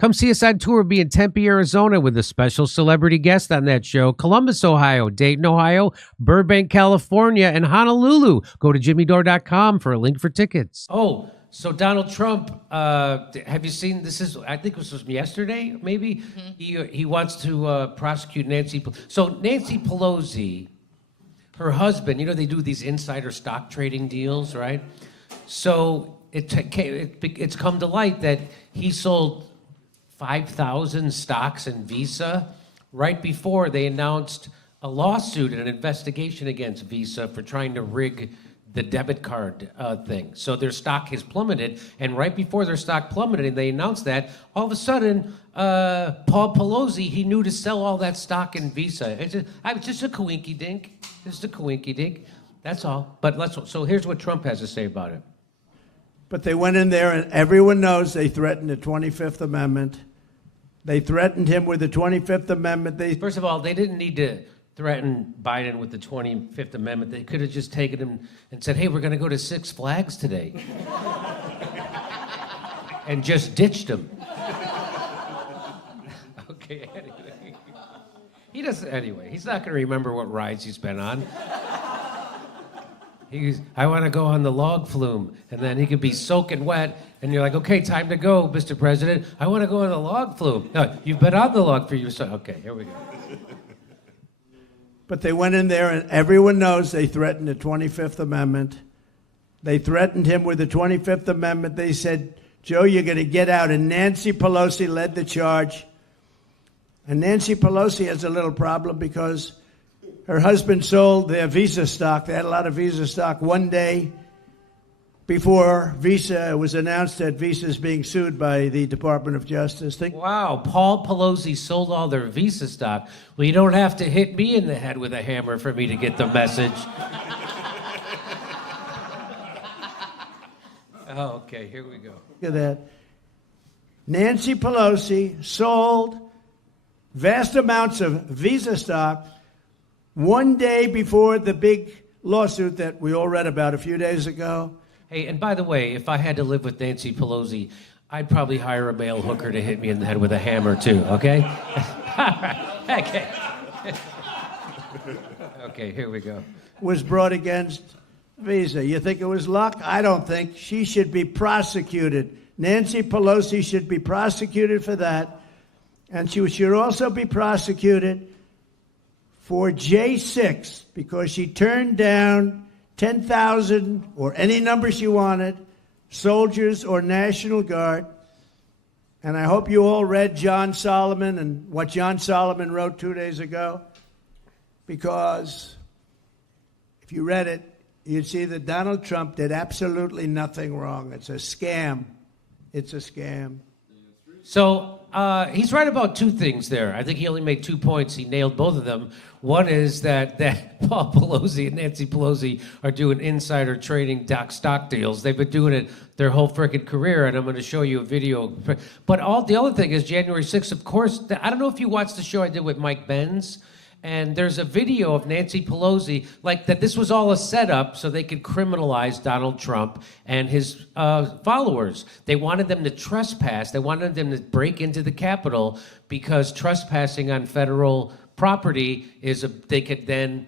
Come see us on tour. We'll be in Tempe, Arizona with a special celebrity guest on that show. Columbus, Ohio, Dayton, Ohio, Burbank, California, and Honolulu. Go to jimmydore.com for a link for tickets. Oh, so Donald Trump, have you seen, I think this was yesterday, maybe? Mm-hmm. He wants to prosecute Nancy. So Nancy Pelosi, her husband, they do these insider stock trading deals, right? So it's come to light that he sold 5,000 stocks in Visa right before they announced a lawsuit and an investigation against Visa for trying to rig the debit card thing. So their stock has plummeted, and right before their stock plummeted and they announced that, all of a sudden, Paul Pelosi, he knew to sell all that stock in Visa. It's just a coinky-dink. Just a coinky-dink. That's all. So here's what Trump has to say about it. But they went in there, and everyone knows they threatened the 25th Amendment. They threatened him with the 25th Amendment. First of all, they didn't need to threaten Biden with the 25th Amendment. They could have just taken him and said, hey, we're going to go to Six Flags today. And just ditched him. Okay, anyway. He's not going to remember what rides he's been on. I want to go on the log flume, and then he could be soaking wet, and you're like, okay, time to go, Mr. President. I want to go on the log flume. No, you've been on the log for you. Okay, here we go. But they went in there, and everyone knows they threatened the 25th Amendment. They threatened him with the 25th Amendment. They said, Joe, you're going to get out. And Nancy Pelosi led the charge. And Nancy Pelosi has a little problem because her husband sold their Visa stock. They had a lot of Visa stock one day before Visa was announced that Visa is being sued by the Department of Justice. Wow, Paul Pelosi sold all their Visa stock. Well, you don't have to hit me in the head with a hammer for me to get the message. Oh, okay, here we go. Look at that. Nancy Pelosi sold vast amounts of Visa stock one day before the big lawsuit that we all read about a few days ago. Hey, and by the way, if I had to live with Nancy Pelosi, I'd probably hire a male hooker to hit me in the head with a hammer, too, okay? Okay. Okay, here we go. Was brought against Visa. You think it was luck? I don't think. She should be prosecuted. Nancy Pelosi should be prosecuted for that. And she should also be prosecuted for J6 because she turned down 10,000 or any number she wanted, soldiers or National Guard. And I hope you all read John Solomon and what John Solomon wrote 2 days ago, because if you read it, you'd see that Donald Trump did absolutely nothing wrong. It's a scam. It's a scam. So he's right about two things there. I think he only made 2 points. He nailed both of them. One is that Paul Pelosi and Nancy Pelosi are doing insider trading stock deals. They've been doing it their whole freaking career, and I'm going to show you a video. But the other thing is January 6th, of course. I don't know if you watched the show I did with Mike Benz, and there's a video of Nancy Pelosi, like that this was all a setup so they could criminalize Donald Trump and his followers. They wanted them to trespass. They wanted them to break into the Capitol because trespassing on federal property they could then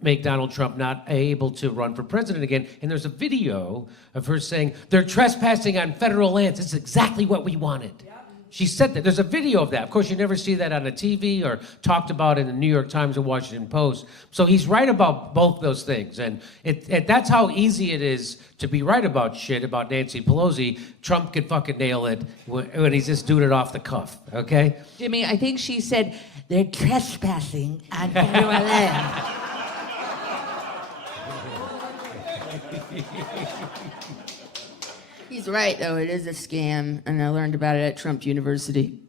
make Donald Trump not able to run for president again. And there's a video of her saying, they're trespassing on federal lands. It's exactly what we wanted. She said that. There's a video of that. Of course, you never see that on a TV or talked about in the New York Times or Washington Post. So he's right about both those things. And that's how easy it is to be right about shit about Nancy Pelosi. Trump could fucking nail it when he's just doing it off the cuff, okay? Jimmy, I think she said they're trespassing on federal land. He's right, though. It is a scam, and I learned about it at Trump University.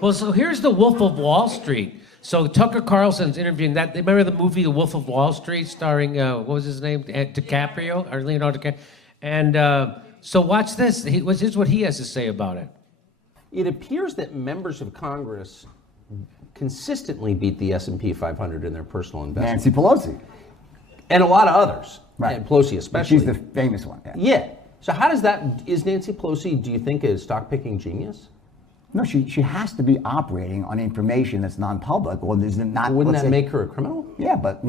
Well, so here's the Wolf of Wall Street. So Tucker Carlson's interviewing that. Remember the movie The Wolf of Wall Street, starring what was his name, DiCaprio or Leonardo DiCaprio? And so watch this. Here's what he has to say about it. It appears that members of Congress consistently beat the S&P 500 in their personal investments. Nancy Pelosi. And a lot of others. Right. And Pelosi But especially. she's the famous one. Yeah. Yeah. So how does that, is Nancy Pelosi, do you think, a stock picking genius? No, she has to be operating on information that's non-public, or there's not. Wouldn't let's that say- make her a criminal? Yeah, but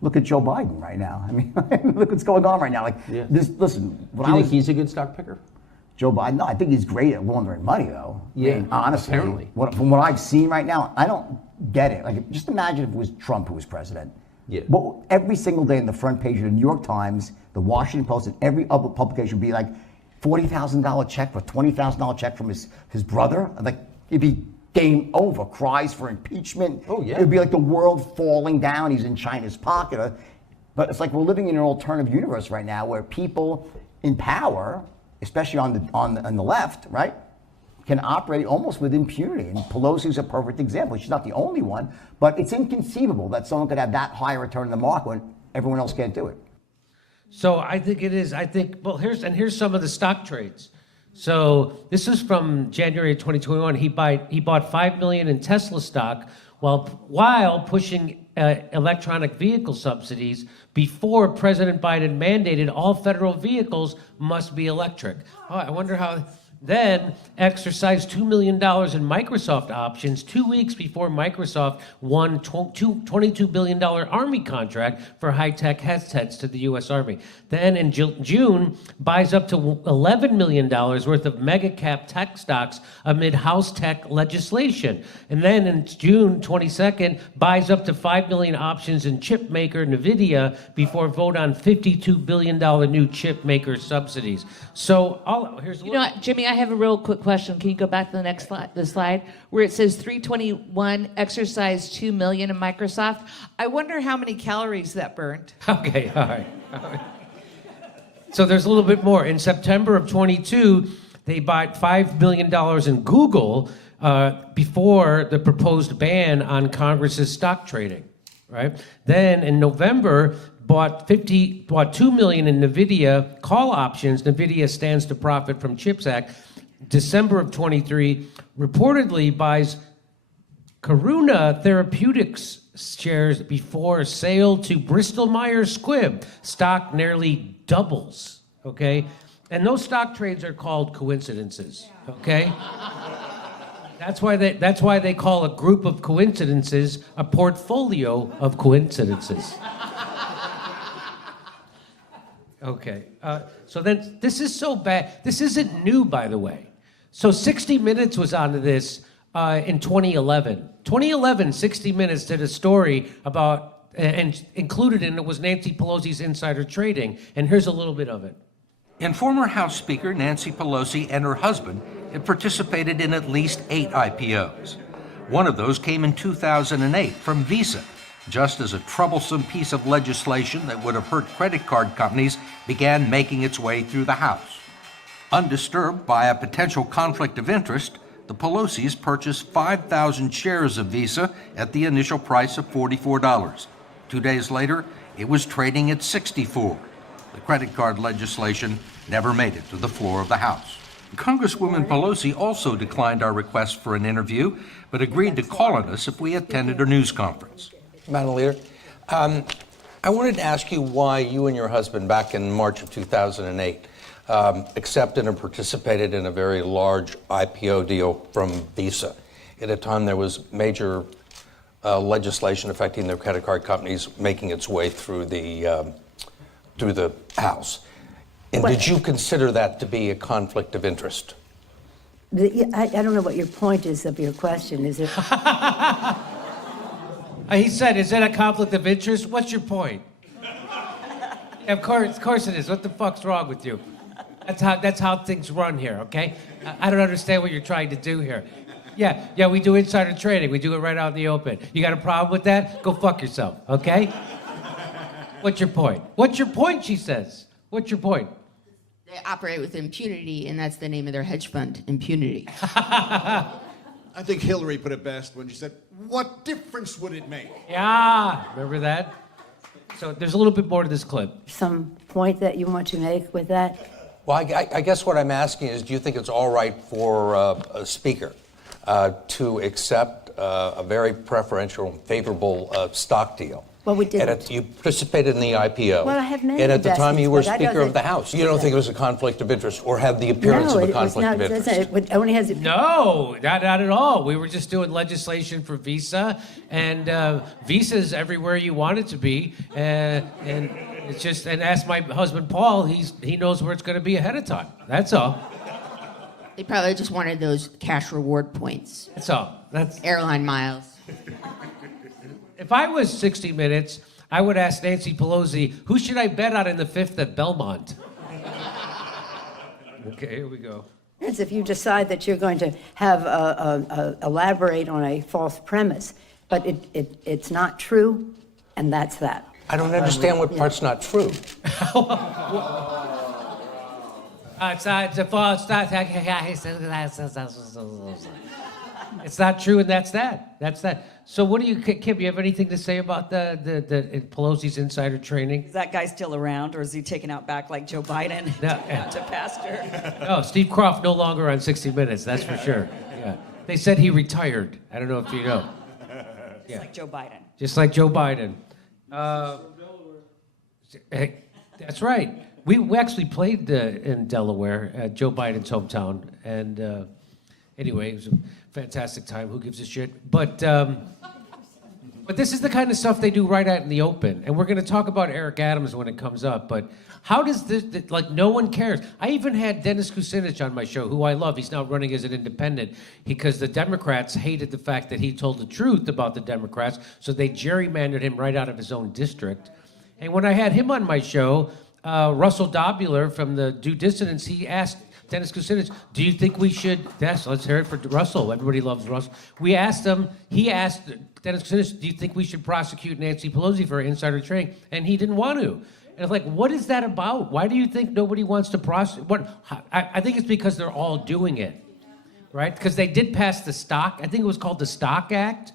look at Joe Biden right now. I mean, look what's going on right now. Like Yeah. this. Listen, Do you think he's a good stock picker? Joe Biden? No, I think he's great at laundering money, though. Yeah, I mean, honestly, apparently. from what I've seen right now, I don't get it. Like, just imagine if it was Trump who was president. Yeah. Well, every single day in the front page of the New York Times, the Washington Post, and every other publication would be like $40,000 check or $20,000 check from his brother. Like, it'd be game over. Cries for impeachment. Oh, yeah. It'd be like the world falling down. He's in China's pocket. But it's like we're living in an alternative universe right now where people in power, especially on the left, right, can operate almost with impunity. And Pelosi's a perfect example. She's not the only one, but it's inconceivable that someone could have that high return in the market when everyone else can't do it. So I think it is. Well, here's some of the stock trades. So this is from January 2021. He bought 5 million in Tesla stock while pushing electronic vehicle subsidies before President Biden mandated all federal vehicles must be electric. Oh, I wonder how. Then exercised $2 million in Microsoft options 2 weeks before Microsoft won $22 billion Army contract for high-tech headsets to the U.S. Army. Then in June, buys up to $11 million worth of mega-cap tech stocks amid House tech legislation. And then in June 22nd, buys up to 5 million options in chip maker NVIDIA before vote on $52 billion new chip maker subsidies. So here's a You know what, Jimmy, I have a real quick question. Can you go back to the next slide where it says 321 exercised 2 million in Microsoft? I wonder how many calories that burned. Okay, all right. So there's a little bit more. In September of 22, they bought $5 billion in Google before the proposed ban on Congress's stock trading, right? Then in November, bought 2 million in NVIDIA call options. NVIDIA stands to profit from CHIPS Act. December of 23, reportedly buys Karuna Therapeutics shares before sale to Bristol Myers Squibb. Stock nearly doubles, okay? And those stock trades are called coincidences, okay? That's why they call a group of coincidences a portfolio of coincidences. Okay, so then this is so bad. This isn't new, by the way. So 60 Minutes was onto this in 2011. 2011, 60 Minutes did a story about, and included in it was Nancy Pelosi's insider trading. And here's a little bit of it. And former House Speaker Nancy Pelosi and her husband had participated in at least 8 IPOs. One of those came in 2008 from Visa, just as a troublesome piece of legislation that would have hurt credit card companies began making its way through the House. Undisturbed by a potential conflict of interest, the Pelosi's purchased 5,000 shares of Visa at the initial price of $44. 2 days later, it was trading at $64. The credit card legislation never made it to the floor of the House. Congresswoman Pelosi also declined our request for an interview, but agreed to call on us if we attended a news conference. Madam Leader, I wanted to ask you why you and your husband, back in March of 2008, accepted and participated in a very large IPO deal from Visa. At a time there was major legislation affecting the credit card companies making its way through the House. And did you consider that to be a conflict of interest? I don't know what your point is of your question. Is it? He said, is that a conflict of interest? What's your point? Of course it is. What the fuck's wrong with you? That's how things run here, okay? I don't understand what you're trying to do here. Yeah, we do insider trading. We do it right out in the open. You got a problem with that? Go fuck yourself, okay? What's your point? What's your point, she says. What's your point? They operate with impunity, and that's the name of their hedge fund, impunity. I think Hillary put it best when she said, "What difference would it make?" Yeah, remember that? So there's a little bit more to this clip. Some point that you want to make with that? Well, I guess what I'm asking is, do you think it's all right for a speaker to accept a very preferential, favorable stock deal Well, we And didn't. you participated in the IPO. Well, I have many And at the time, you were investments, but that Speaker of the doesn't- House. You don't think it was a conflict of interest or have the appearance No, of a it was conflict not, of it interest? doesn't. It only has. No, not at all. We were just doing legislation for Visa, and Visa's everywhere you want it to be. And it's just, and ask my husband Paul, he knows where it's going to be ahead of time. That's all. They probably just wanted those cash reward points, That's all. That's. airline miles. If I was 60 Minutes, I would ask Nancy Pelosi, who should I bet on in the fifth at Belmont? Okay, here we go. As if you decide that you're going to have elaborate on a false premise, but it's not true, and that's that. I don't understand what part's not true. It's not true, and that's that. That's that. So, what do you, Kim? You have anything to say about the Pelosi's insider training? Is that guy still around, or is he taken out back like Joe Biden to pasture? No, Steve Croft no longer on 60 Minutes. That's for sure. Yeah, they said he retired. I don't know if you know. It's like Joe Biden. Just like Joe Biden. That's right. We actually played in Delaware, Joe Biden's hometown, and anyway, it was a fantastic time. Who gives a shit? But this is the kind of stuff they do right out in the open, and we're going to talk about Eric Adams when it comes up. But how does this? Like, no one cares. I even had Dennis Kucinich on my show, who I love. He's now running as an independent because the Democrats hated the fact that he told the truth about the Democrats, so they gerrymandered him right out of his own district. And when I had him on my show, Russell Dobular from the Due Dissidents, he asked Dennis Kucinich, do you think we should, yes, let's hear it for Russell. Everybody loves Russell. We asked him, he asked Dennis Kucinich, do you think we should prosecute Nancy Pelosi for insider trading? And he didn't want to. And it's like, what is that about? Why do you think nobody wants to prosecute? I think it's because they're all doing it, right? Because they did pass the stock, I think it was called the Stock Act,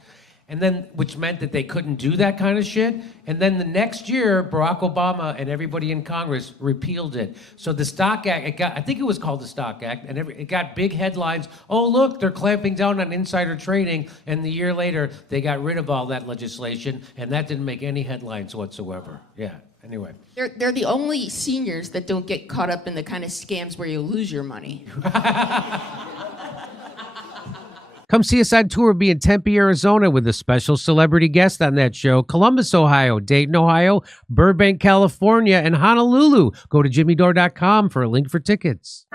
and then, which meant that they couldn't do that kind of shit. And then the next year, Barack Obama and everybody in Congress repealed it. So the Stock Act, I think it was called the Stock Act, and it got big headlines. Oh, look, they're clamping down on insider trading. And the year later, they got rid of all that legislation, and that didn't make any headlines whatsoever. Yeah, anyway. They're the only seniors that don't get caught up in the kind of scams where you lose your money. Come see us on tour. We'll be in Tempe, Arizona with a special celebrity guest on that show. Columbus, Ohio, Dayton, Ohio, Burbank, California, and Honolulu. Go to jimmydore.com for a link for tickets.